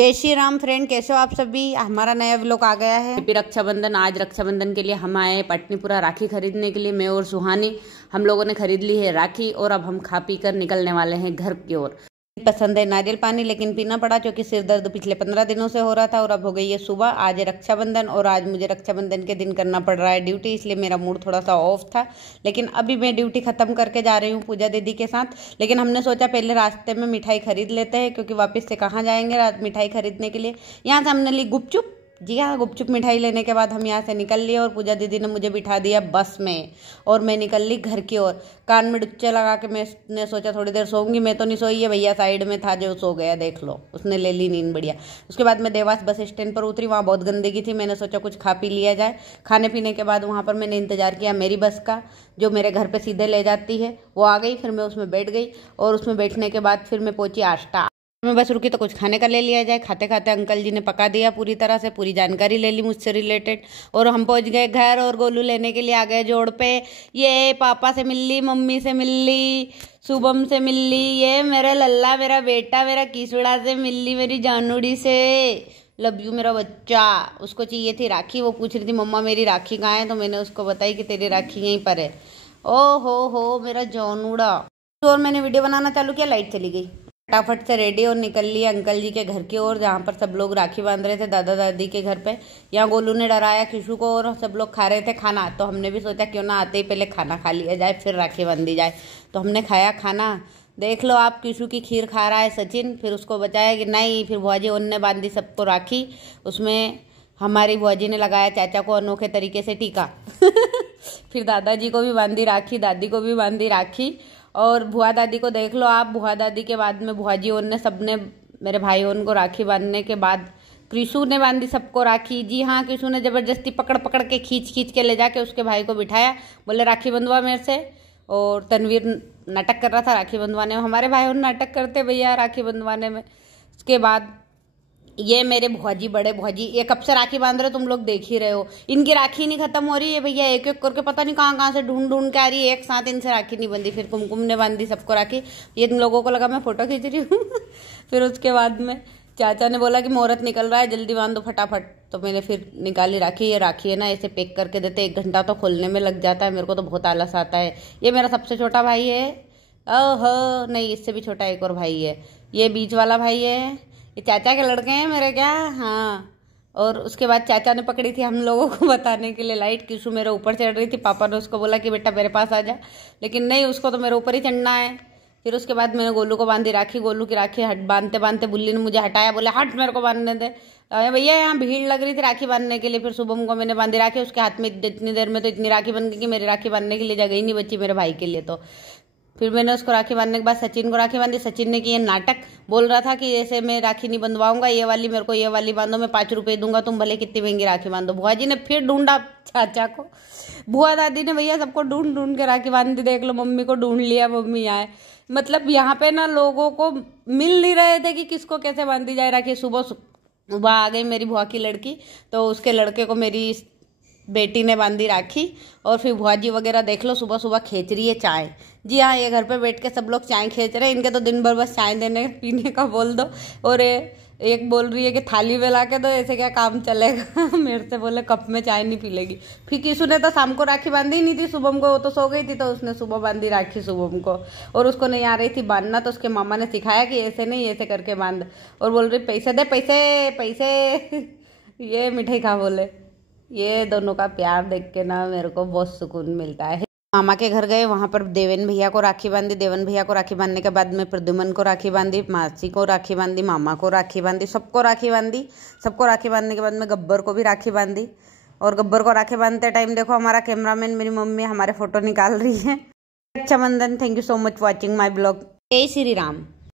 जय श्री राम फ्रेंड, कैसे हो आप सभी। हमारा नया व्लॉग आ गया है। हैप्पी रक्षाबंधन। आज रक्षाबंधन के लिए हम आए हैं पटनीपुरा राखी खरीदने के लिए। मैं और सुहानी हम लोगों ने खरीद ली है राखी और अब हम खा पी कर निकलने वाले हैं घर की ओर। पसंद है नारियल पानी, लेकिन पीना पड़ा क्योंकि सिर दर्द पिछले 15 दिनों से हो रहा था और अब हो गई है सुबह। आज है रक्षाबंधन और आज मुझे रक्षाबंधन के दिन करना पड़ रहा है ड्यूटी, इसलिए मेरा मूड थोड़ा सा ऑफ था। लेकिन अभी मैं ड्यूटी खत्म करके जा रही हूँ पूजा दीदी के साथ। लेकिन हमने सोचा पहले रास्ते में मिठाई खरीद लेते हैं, क्योंकि वापस से कहाँ जाएंगे मिठाई खरीदने के लिए। यहाँ से हमने ली गुपचुप। जी हाँ, गुपचुप मिठाई लेने के बाद हम यहाँ से निकल लिए और पूजा दीदी ने मुझे बिठा दिया बस में और मैं निकल ली घर की ओर। कान में डुच्चे लगा के मैंने सोचा थोड़ी देर सोऊंगी। मैं तो नहीं सोई है, भैया साइड में था जो सो गया, देख लो, उसने ले ली नींद बढ़िया। उसके बाद मैं देवास बस स्टैंड पर उतरी। वहाँ बहुत गंदगी थी, मैंने सोचा कुछ खा पी लिया जाए। खाने पीने के बाद वहाँ पर मैंने इंतजार किया मेरी बस का, जो मेरे घर पर सीधे ले जाती है। वो आ गई, फिर मैं उसमें बैठ गई और उसमें बैठने के बाद फिर मैं पहुंची आष्टा। मैं बस रुकी तो कुछ खाने का ले लिया जाए। खाते खाते अंकल जी ने पका दिया पूरी तरह से, पूरी जानकारी ले ली मुझसे रिलेटेड और हम पहुंच गए घर। और गोलू लेने के लिए आ गए जोड़ पे। ये पापा से मिल ली, मम्मी से मिल ली, शुभम से मिल ली, ये मेरा लल्ला, मेरा बेटा, मेरा किसुड़ा से मिल ली, मेरी जानूड़ी से। लव यू मेरा बच्चा। उसको चाहिए थी राखी, वो पूछ रही थी मम्मा मेरी राखी कहाँ है, तो मैंने उसको बताई कि तेरी राखी यहीं पर है। ओ हो मेरा जानूड़ा। और मैंने वीडियो बनाना चालू किया, लाइट चली गई। फटाफट से रेडी और निकल लिए अंकल जी के घर की ओर, जहाँ पर सब लोग राखी बांध रहे थे दादा दादी के घर पे। यहाँ गोलू ने डराया किशु को और सब लोग खा रहे थे खाना, तो हमने भी सोचा क्यों ना आते ही पहले खाना खा लिया जाए फिर राखी बांधी जाए। तो हमने खाया खाना। देख लो आप, किशु की खीर खा रहा है सचिन, फिर उसको बताया कि नहीं। फिर बुआ जी उनने बांधी सबको राखी। उसमें हमारी बुआ जी ने लगाया चाचा को अनोखे तरीके से टीका फिर दादाजी को भी बांधी राखी, दादी को भी बांधी राखी और बुआ दादी को देख लो आप। बुआ दादी के बाद में बुआ जी ने सबने मेरे भाइयों को राखी बांधने के बाद कृषु ने बांधी सबको राखी। जी हाँ, कृषु ने जबरदस्ती पकड़ पकड़ के खींच के ले जाके उसके भाई को बिठाया, बोले राखी बंधवा मेरे से। और तनवीर नाटक कर रहा था राखी बंधवाने में। हमारे भाइयों ने नाटक करते भैया राखी बंधवाने में। उसके बाद ये मेरे भौजी, बड़े भौजी, ये कब से राखी बांध रहे तुम लोग देख ही रहे हो। इनकी राखी नहीं खत्म हो रही है भैया, एक एक करके पता नहीं कहाँ कहाँ से ढूंढ के आ रही है। एक साथ इनसे राखी नहीं बंधी। फिर कुमकुम ने बांधी सबको राखी। ये इन लोगों को लगा मैं फोटो खींच रही हूँ फिर उसके बाद में चाचा ने बोला कि मुहूर्त निकल रहा है, जल्दी बांध दो फटाफट। तो मैंने फिर निकाली राखी। ये राखी है ना, इसे पैक करके देते 1 घंटा तो खोलने में लग जाता है। मेरे को तो बहुत आलस आता है। ये मेरा सबसे छोटा भाई है। ओह नहीं, इससे भी छोटा एक और भाई है। ये बीच वाला भाई है। ये चाचा के लड़के हैं मेरे, क्या। हाँ, और उसके बाद चाचा ने पकड़ी थी हम लोगों को बताने के लिए लाइट। किशु मेरे ऊपर चढ़ रही थी, पापा ने उसको बोला कि बेटा मेरे पास आ जा, लेकिन नहीं, उसको तो मेरे ऊपर ही चढ़ना है। फिर उसके बाद मैंने गोलू को बांधी राखी। गोलू की राखी बांधते बांधते बुल्ली ने मुझे हटाया, बोले हट मेरे को बांधने दे। भैया यहाँ भीड़ लग रही थी राखी बांधने के लिए। फिर शुभम को मैंने बांधी राखी। उसके हाथ में इतनी देर में तो इतनी राखी बन गई कि मेरी राखी बांधने के लिए जगह ही नहीं बची मेरे भाई के लिए। तो फिर मैंने उसको राखी बांधने के बाद सचिन को राखी बांधी। सचिन ने किया नाटक, बोल रहा था कि ऐसे मैं राखी नहीं बंधवाऊंगा, ये वाली मेरे को, ये वाली बांधो, मैं 5 रुपये दूंगा, तुम भले कितनी महंगी राखी बांधो। बुआ जी ने फिर ढूंढा चाचा को। बुआ दादी ने भैया सबको ढूंढ के राखी बांधी। देख लो, मम्मी को ढूंढ लिया, मम्मी आए। मतलब यहाँ पे ना लोगों को मिल नहीं रहे थे कि किसको कैसे बांधी जाए राखी। सुबह आ गई मेरी बुआ की लड़की, तो उसके लड़के को मेरी बेटी ने बांधी राखी। और फिर बुआ जी वगैरह देख लो सुबह सुबह खींच रही है चाय। जी हाँ, ये घर पे बैठ के सब लोग चाय खींच रहे हैं। इनके तो दिन भर बस चाय देने पीने का बोल दो। और एक बोल रही है कि थाली में ला के दो, ऐसे क्या काम चलेगा मेरे से बोले कप में चाय नहीं पी लेगी। फिर किशु ने तो शाम को राखी बांधी ही नहीं थी शुभम को, वो तो सो गई थी, तो उसने सुबह बांधी राखी शुभम को। और उसको नहीं आ रही थी बांधना, तो उसके मामा ने सिखाया कि ऐसे नहीं, ऐसे करके बांध। और बोल रही पैसे दे, पैसे पैसे ये मिठाई खा बोले। ये दोनों का प्यार देख के ना मेरे को बहुत सुकून मिलता है। मामा के घर गए, वहाँ पर देवन भैया को राखी बांधी। देवन भैया को राखी बांधने के बाद में प्रद्युमन को राखी बांधी, मासी को राखी बांधी, मामा को राखी बांधी, सबको राखी बांधी। सबको राखी बांधने के बाद में गब्बर को भी राखी बांधी। और गब्बर को राखी बांधते टाइम देखो हमारा कैमरामैन मेरी मम्मी हमारे फोटो निकाल रही है। Rakshabandhan. Thank you so much watching my blog. जय श्री राम।